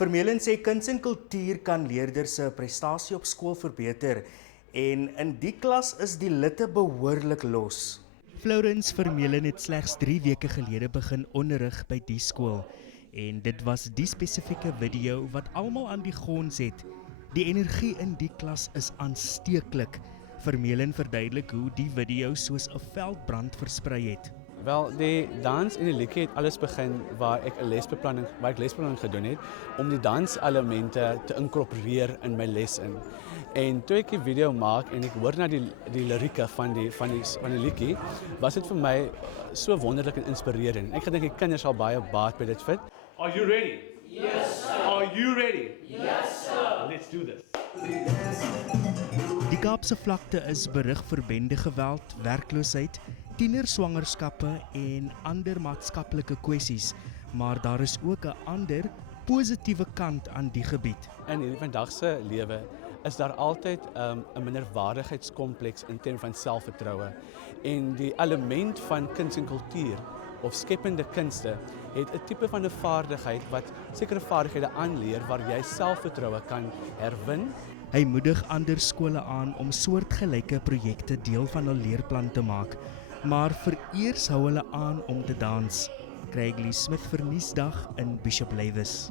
Vermeulen sê kuns en kultuur kan leerders se prestasie op skool verbeter en in die klas is die litte behoorlik los. Florence Vermeulen het slegs 3 weke gelede begin onderrig by die skool en dit was die spesifieke video wat almal aan die gons het. Die energie in die klas is aansteeklik. Vermeulen verduidelik hoe die video soos 'n veldbrand versprei het. Wel, die dans en die liedjie het alles begin waar ek lesbeplanning gedoen het om die danselemente te inkorporeer in my les in. En toe ek die video maak en ek hoor na die lirieke van die liedjie, was dit vir my so wonderlik en inspirerend. Ek gedink die kinders sal baie baat by dit vind. Are you ready? Yes, sir. Are you ready? Yes, sir. Let's do this. Die Kaapse vlakte is berig vir bendegeweld, werkloosheid, tienerswangerskappe en ander maatskaplike kwessies, maar daar is ook 'n ander positiewe kant aan die gebied. In hierdie vandag se lewe is daar altyd 'n minderwaardigheidskompleks in terme van selfvertroue. En die element van kuns en kultuur of skepende kunste het 'n tipe van 'n vaardigheid wat sekere vaardighede aanleer waar jy selfvertroue kan herwin. Hy moedig ander skole aan om soortgelyke projekte deel van hul leerplan te maak, maar vereers hou hulle aan om te dans. Craig Lee Smith vir Nuusdag in Bishop Lavis.